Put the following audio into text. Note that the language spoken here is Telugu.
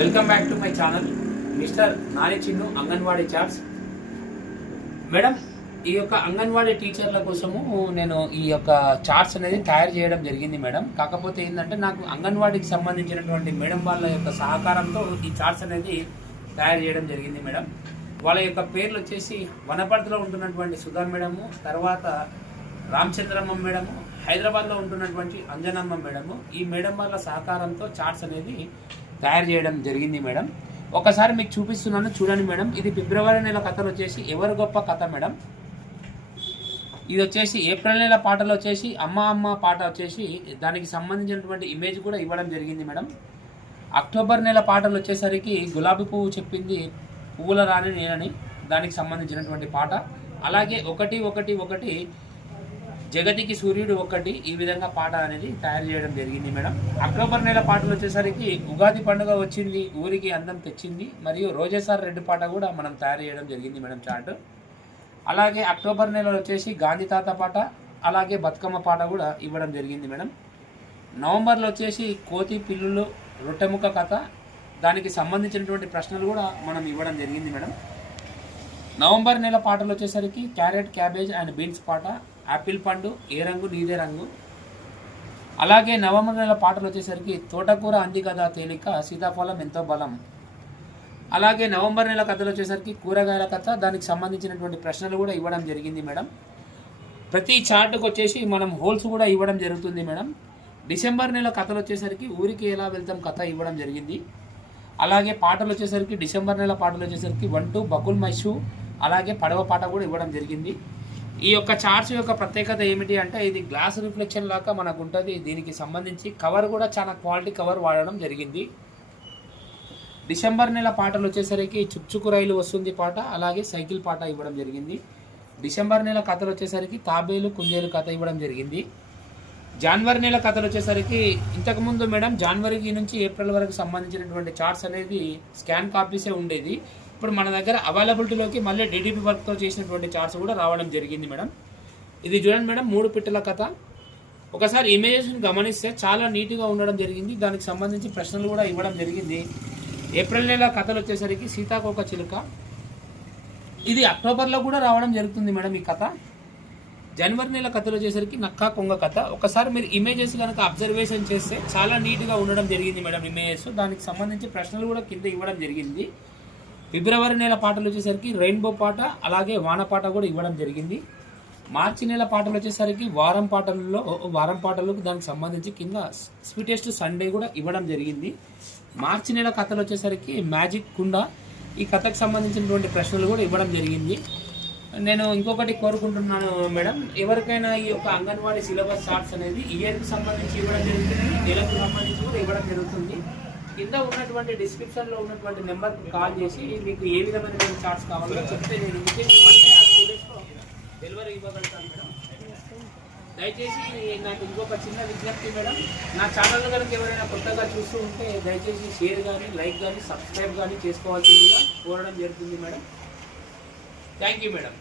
Welcome back to my channel mister Nani Chinnu anganwadi charts. Madam, ఈ యొక్క అంగన్వాడీ టీచర్ల కోసము నేను ఈ యొక్క చార్ట్స్ అనేది తయారు చేయడం జరిగింది మేడం. కాకపోతే ఏంటంటే నాకు అంగన్వాడీకి సంబంధించినటువంటి మేడం వాళ్ళ యొక్క సహకారంతో ఈ చార్ట్స్ అనేది తయారు చేయడం జరిగింది మేడం. వాళ్ళ యొక్క పేర్లు వచ్చేసి వనపర్తిలో ఉంటున్నటువంటి సుధా మేడము, తర్వాత రామచంద్రమ్మ మేడము, హైదరాబాద్లో ఉంటున్నటువంటి అంజనమ్మ మేడము. ఈ మేడం వాళ్ళ సహకారంతో చార్ట్స్ అనేది తయారు చేయడం జరిగింది మేడం. ఒకసారి మీకు చూపిస్తున్నాను, చూడండి మేడం. ఇది ఫిబ్రవరి నెల కథలు వచ్చేసి ఎవరు గొప్ప కథ మేడం. ఇది వచ్చేసి ఏప్రిల్ నెల పాటలు వచ్చేసి అమ్మ అమ్మ పాట వచ్చేసి దానికి సంబంధించినటువంటి ఇమేజ్ కూడా ఇవ్వడం జరిగింది మేడం. అక్టోబర్ నెల పాటలు వచ్చేసరికి గులాబీ పువ్వు చెప్పింది పువ్వుల రాని నేనని దానికి సంబంధించినటువంటి పాట. అలాగే 1-1-1 జగతికి సూర్యుడు ఒకటి, ఈ విధంగా పాట అనేది తయారు చేయడం జరిగింది మేడం. అక్టోబర్ నెల పాటలు వచ్చేసరికి ఉగాది పండుగ వచ్చింది ఊరికి అందం తెచ్చింది మరియు రోజేసార్ రెడ్డి పాట కూడా మనం తయారు చేయడం జరిగింది మేడం చార్ట్. అలాగే అక్టోబర్ నెల వచ్చేసి గాంధీ తాత పాట, అలాగే బతుకమ్మ పాట కూడా ఇవ్వడం జరిగింది మేడం. నవంబర్లో వచ్చేసి కోతి పిల్లులు రొట్టెముక్క కథ, దానికి సంబంధించినటువంటి ప్రశ్నలు కూడా మనం ఇవ్వడం జరిగింది మేడం. నవంబర్ నెల పాటలు వచ్చేసరికి క్యారెట్, క్యాబేజ్ అండ్ బీన్స్ పాట, యాపిల్ పండు ఏ రంగు నీదే రంగు. అలాగే నవంబర్ నెల పాటలు వచ్చేసరికి తోటకూర అంది కదా తేలిక, సీతాఫలం ఎంతో బలం. అలాగే నవంబర్ నెల కథలు వచ్చేసరికి కూరగాయల కథ, దానికి సంబంధించినటువంటి ప్రశ్నలు కూడా ఇవ్వడం జరిగింది మేడం. ప్రతి చార్ట్కి వచ్చేసి మనం హోల్స్ కూడా ఇవ్వడం జరుగుతుంది మేడం. డిసెంబర్ నెల కథలు వచ్చేసరికి ఊరికి ఎలా వెళ్తాం కథ ఇవ్వడం జరిగింది. అలాగే పాటలు వచ్చేసరికి డిసెంబర్ నెల పాటలు వచ్చేసరికి 1-2 బకుల్ మైషు, అలాగే పడవ పాట కూడా ఇవ్వడం జరిగింది. ఈ యొక్క చార్ట్స్ యొక్క ప్రత్యేకత ఏమిటి అంటే ఇది గ్లాస్ రిఫ్లెక్షన్ లాగా మనకు ఉంటుంది. దీనికి సంబంధించి కవర్ కూడా చాలా క్వాలిటీ కవర్ వాడడం జరిగింది. డిసెంబర్ నెల పాటలు వచ్చేసరికి చుక్చుకు రైలు వస్తుంది పాట, అలాగే సైకిల్ పాట ఇవ్వడం జరిగింది. డిసెంబర్ నెల కథలు వచ్చేసరికి తాబేలు కుందేలు కథ ఇవ్వడం జరిగింది. జనవరి నెల కథలు వచ్చేసరికి ఇంతకుముందు మేడం జనవరికి నుంచి ఏప్రిల్ వరకు సంబంధించినటువంటి చార్ట్స్ అనేది స్కాన్ కాపీసే ఉండేది. ఇప్పుడు మన దగ్గర అవైలబిలిటీలోకి మళ్ళీ డిడిపి వర్క్తో చేసినటువంటి చార్ట్స్ కూడా రావడం జరిగింది మేడం. ఇది చూడండి మేడం, 3 పిట్టల కథ. ఒకసారి ఇమేజెస్ని గమనిస్తే చాలా నీట్గా ఉండడం జరిగింది. దానికి సంబంధించి ప్రశ్నలు కూడా ఇవ్వడం జరిగింది. ఏప్రిల్ నెల కథలు వచ్చేసరికి సీతాకోక చిలుక. ఇది అక్టోబర్లో కూడా రావడం జరుగుతుంది మేడం ఈ కథ. జనవరి నెల కథలు వచ్చేసరికి నక్కా కొంగ కథ. ఒకసారి మీరు ఇమేజెస్ కనుక అబ్జర్వేషన్ చేస్తే చాలా నీట్గా ఉండడం జరిగింది మేడం ఇమేజెస్. దానికి సంబంధించి ప్రశ్నలు కూడా కింద ఇవ్వడం జరిగింది. ఫిబ్రవరి నెల పాటలు వచ్చేసరికి రెయిన్బో పాట, అలాగే వాన పాట కూడా ఇవ్వడం జరిగింది. మార్చి నెల పాటలు వచ్చేసరికి వారం పాటలకు దానికి సంబంధించి కింద స్వీటెస్ట్ సండే కూడా ఇవ్వడం జరిగింది. మార్చి నెల కథలు వచ్చేసరికి మ్యాజిక్ కుండ, ఈ కథకు సంబంధించినటువంటి ప్రశ్నలు కూడా ఇవ్వడం జరిగింది. నేను ఇంకొకటి కోరుకుంటున్నాను మేడం, ఎవరికైనా ఈ యొక్క అంగన్వాడీ సిలబస్ చార్ట్స్ అనేది ఇయర్కి సంబంధించి ఇవ్వడం జరుగుతుంది, నెలకు సంబంధించి కూడా ఇవ్వడం జరుగుతుంది. కింద ఉన్నటువంటి డిస్క్రిప్షన్లో ఉన్నటువంటి నెంబర్కి కాల్ చేసి మీకు ఏ విధమైన చార్ట్స్ కావాలో చెప్తే నేను 1 day or 2 daysలో డెలివరీ ఇవ్వగలుగుతాను మేడం. దయచేసి నాకు ఇంకొక చిన్న విజ్ఞప్తి మేడం, నా ఛానల్ కనుక ఎవరైనా కొత్తగా చూస్తూ ఉంటే దయచేసి షేర్ కానీ, లైక్ కానీ, సబ్స్క్రైబ్ కానీ చేసుకోవాల్సిందిగా కోరడం జరుగుతుంది మేడం. Thank you madam.